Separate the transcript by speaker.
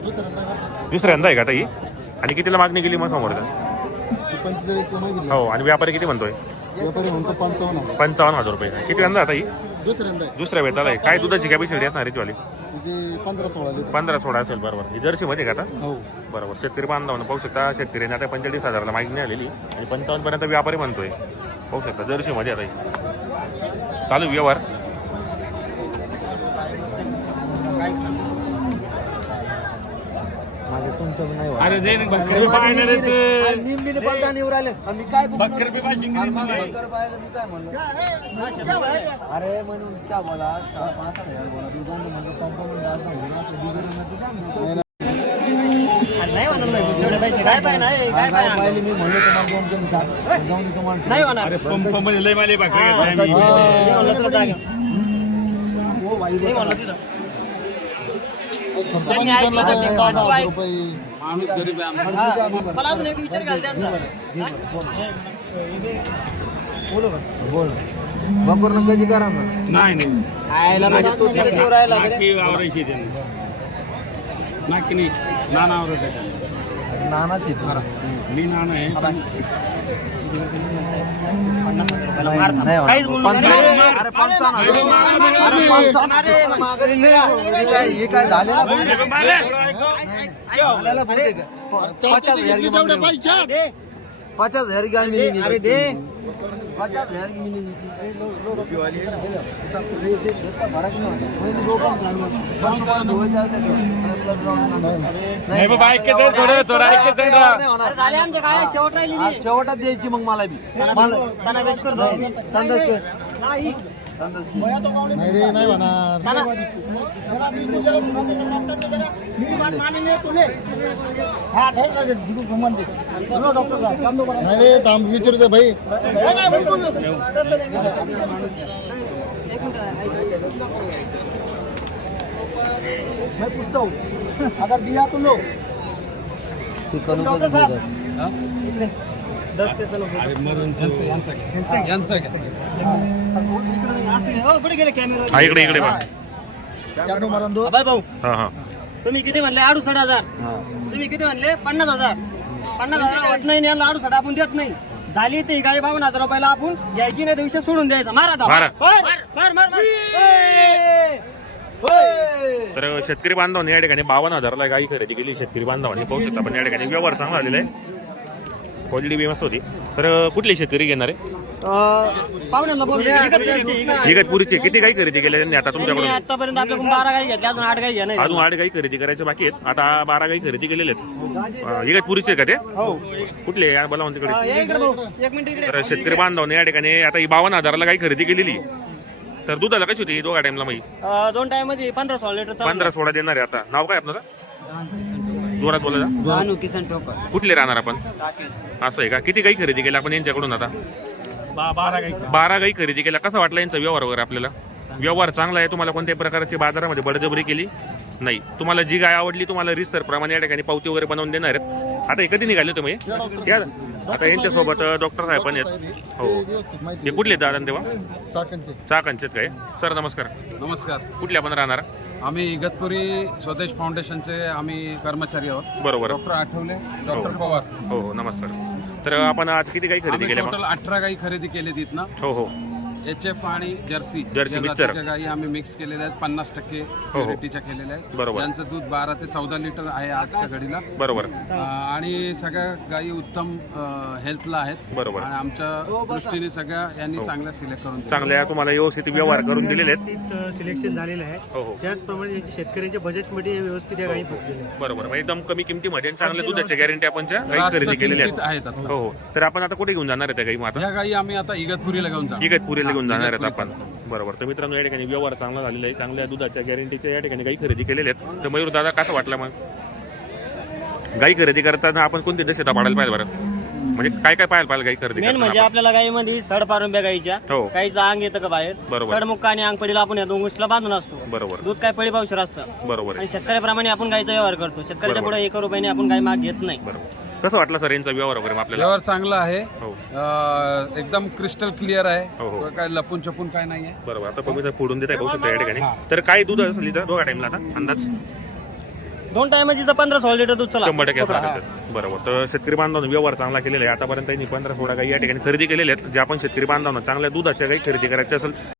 Speaker 1: दुसऱ्यांदा आहे का आता ही? आणि कितीला मागणी केली मग समोर?
Speaker 2: 45
Speaker 1: हो. आणि व्यापारी किती म्हणतोय?
Speaker 2: व्यापारी म्हणतो
Speaker 1: 55,000 रुपये. किती यंदा आता ही?
Speaker 2: दुसऱ्यांदा
Speaker 1: दुसऱ्या वेताला आहे. काय दुधाची कॅपॅसिटी असणार आहे वाली?
Speaker 2: 15-16
Speaker 1: 15-16 असेल. बरोबर. ही जर्सी मध्ये का आता?
Speaker 2: हो.
Speaker 1: बरोबर. शेतकरी बांधवांना पाहू शकता, शेतकऱ्यांनी आता 45,000ला मागणी आलेली आणि 55 पर्यंत व्यापारी म्हणतोय. पाहू शकता जर्सी मध्ये आता ही चालू व्यवहार.
Speaker 3: अरे दे ना बकरी पाहणार आहे ते. निम्मीने बलदानी वर आले मी काय बकरी पे पाशिंग नाही बकर पाहिलं मी काय म्हणलं अरे म्हणून क्या बोला 5,500 बोला दुकान म्हणजे कंपनी जास्त म्हणलं नाही म्हणणार नाही तेवढे पैसे काय पाहिजे काय पाहिजे मी म्हणलं तुम्हाला दोन कमी सांग जाऊन दे तुम्हाला नाही होणार अरे पंप मध्ये लय माले बकरी नाही म्हणलं तुला जागा हो भाई नाही म्हणलं तिथं माणूस गरीब आहे मला अजून एक विचार घालते बोल बकर न कधी करा नाही नाही आयला म्हणजे तो तिथे जीव राहिला नाकी आवरायची त्यांनी नाकी नाही नाना आवरायचं नानाच आहे मी नाना आहे काहीच बोलू अरे हे काय झालेलं 50,000 अरे दे 50,000 शेवटात द्यायची मग मला बी
Speaker 2: नाही रे नाही म्हणा नाही रे दाम विचारते भाई मैं पूछता हूँ अगर दिया तुम लोग डॉक्टर साहब 10 ते चलो कुठे गेले कॅमेरा
Speaker 1: इकडे इकडे बघ.
Speaker 2: भाऊ
Speaker 1: हा हा.
Speaker 3: तुम्ही किती म्हणले 68,000 तुम्ही किती म्हणले 50,000 50,000 होत नाही याला 68 आपण देत नाही झाली ती गाडी 52,000 रुपयाला आपण घ्यायची नाही विषय सोडून द्यायचा मारा
Speaker 1: मारा.
Speaker 3: मार मार
Speaker 1: तर शेतकरी बांधवांनी या ठिकाणी 52,000ला गाई खरेदी केली. शेतकरी बांधवांनी पाहू शकता पण या ठिकाणी व्यवहार चांगला आलेला आहे. क्वालिटी बी मस्त होती. तर कुठले शेतकरी घेणार आहे? इगतपुरीचे किती गाई खरेदी केल्या त्यांनी आता तुमच्याकडून?
Speaker 3: आतापर्यंत आपल्याकडून 12 गाई घेतल्या अजून 8 गाई घ्या
Speaker 1: अजून 8 गाई खरेदी करायचे बाकी आहेत. आता 12 गाई खरेदी केलेले आहेत. इगतपुरीचे का ते? कुठले बोला तिकडे?
Speaker 3: एक मिनिट इकडे.
Speaker 1: तर शेतकरी बांधवांनी या ठिकाणी आता ही 52,000ला गाई खरेदी केलेली. तर दुधाला कशी होती दोघा टाइमला? मग
Speaker 3: 2 टाइम मध्ये 15-16 लिटर
Speaker 1: 15-16 देणार आहे. आता नाव काय आपलं? जोरात बोला.
Speaker 3: किसन ठोकर.
Speaker 1: कुठले राहणार आपण? असं आहे का? किती गाई खरेदी केल्या आपण यांच्याकडून? आता 12 गाई खरेदी केल्या. कसा वाटला यांचा व्यवहार वगैरे आपल्याला? व्यवहार चांगला आहे. तुम्हाला कोणत्याही प्रकारची बाजारामध्ये बळजबरी केली नाही. तुम्हाला जी गाय आवडली तुम्हाला रिसर प्रमाणे या ठिकाणी पावती वगैरे बनवून देणार आहेत. आता हे कधी निघाले तुम्ही? या आता यांच्यासोबत डॉक्टर साहेब पण आहेत. हो. हे कुठले दादा तेव्हा? चाकणचेत काय? सर नमस्कार.
Speaker 4: नमस्कार.
Speaker 1: कुठले आपण राहणार?
Speaker 4: आम्ही इगतपुरी स्वदेश फाउंडेशनचे आम्ही कर्मचारी आहोत.
Speaker 1: बरोबर.
Speaker 4: Doctor Athawale, doctor Pawar.
Speaker 1: हो नमस्कार. तर आपण आज किती गाई खरेदी केल्या?
Speaker 4: टोटल 18 गाई खरेदी केली तिथनं.
Speaker 1: हो हो.
Speaker 4: HF आणि जर्सी
Speaker 1: मिक्सर
Speaker 4: गाई आम्ही मिक्स केलेल्या आहेत. 50% क्वालिटीच्या केलेल्या आहेत.
Speaker 1: बरोबर.
Speaker 4: त्यांचं दूध 12 ते 14 लिटर आहे आजच्या घडीला.
Speaker 1: बरोबर.
Speaker 4: आणि सगळ्या गाई उत्तम हेल्थला आहेत.
Speaker 1: बरोबर.
Speaker 4: आणि आमच्या दृष्टीने सगळ्या यांनी चांगल्या सिलेक्ट करून
Speaker 1: चांगल्या तुम्हाला व्यवस्थित व्यवहार करून दिलेले आहेत.
Speaker 2: सिलेक्शन झालेलं आहे.
Speaker 1: हो हो.
Speaker 2: त्याचप्रमाणे शेतकऱ्यांच्या बजेटमध्ये व्यवस्थित या गाई पोहोचलेल्या आहेत.
Speaker 1: बरोबर. म्हणजे एकदम कमी किमतीमध्ये चांगल्या दुधाची गॅरंटी आपण गाई खरेदी केलेल्या
Speaker 4: आहेत.
Speaker 1: हो हो. तर आपण आता कुठे घेऊन जाणार आहे त्या गाई? आता
Speaker 4: या गाई आम्ही आता इगतपुरीला घेऊन जाऊ.
Speaker 1: इगतपुरीला घेऊन जाणार आहेत आपण. बरोबर. तर मित्रांनो या ठिकाणी व्यवहार चांगला झालेला आहे. चांगल्या दुधाच्या गॅरंटीच्या या ठिकाणी गाई खरेदी केलेल्या आहेत. तर मयूर दादा कसं वाटलं मग गाई खरेदी करताना? आपण कोणती दक्षता पाडायला पाहिजे बरं? म्हणजे काय काय पाहायला पाहिजे गाई खरेदी
Speaker 3: मेन म्हणजे आपल्याला गाईमध्ये सड पारुंब्या गाईच्या
Speaker 1: हो.
Speaker 3: गाईचं अंग येतं का बाहेर?
Speaker 1: बरोबर.
Speaker 3: सडमुक्का आणि अंग पडीला आपण या 2 गोष्टीला बांधून असतो.
Speaker 1: बरोबर.
Speaker 3: दूध काय पडी पावशेर असतं.
Speaker 1: बरोबर.
Speaker 3: आणि शेतकऱ्याप्रमाणे आपण गाईचा व्यवहार करतो. शेतकऱ्याच्या पुढे 1 रुपयाने आपण गाई माग घेत नाही.
Speaker 1: बरोबर. कसं वाटलं सर यांचा व्यवहार वगैरे आपल्याला?
Speaker 4: व्यवहार चांगला आहे.
Speaker 1: हो.
Speaker 4: एकदम क्रिस्टल क्लिअर आहे.
Speaker 1: हो, हो.
Speaker 4: काय लपून छपून काय नाहीये.
Speaker 1: बरोबर. आता तुम्ही फोडून देताय पाहू शकता या ठिकाणी. तर काय दूध असेल इथं दोघा टाइमला आता अंदाज?
Speaker 3: 2 टायमाची तर 15-16 लिटर दूध चला
Speaker 1: 100% असं देतात. बरोबर. तर शेतकरी बांधवांनो व्यवहार चांगला केलेला आहे. आतापर्यंत त्यांनी 15-16 गाई या ठिकाणी खरेदी केलेल्या आहेत. जे आपण शेतकरी बांधवांना चांगल्या दुधाच्या गाई खरेदी करायच्या असेल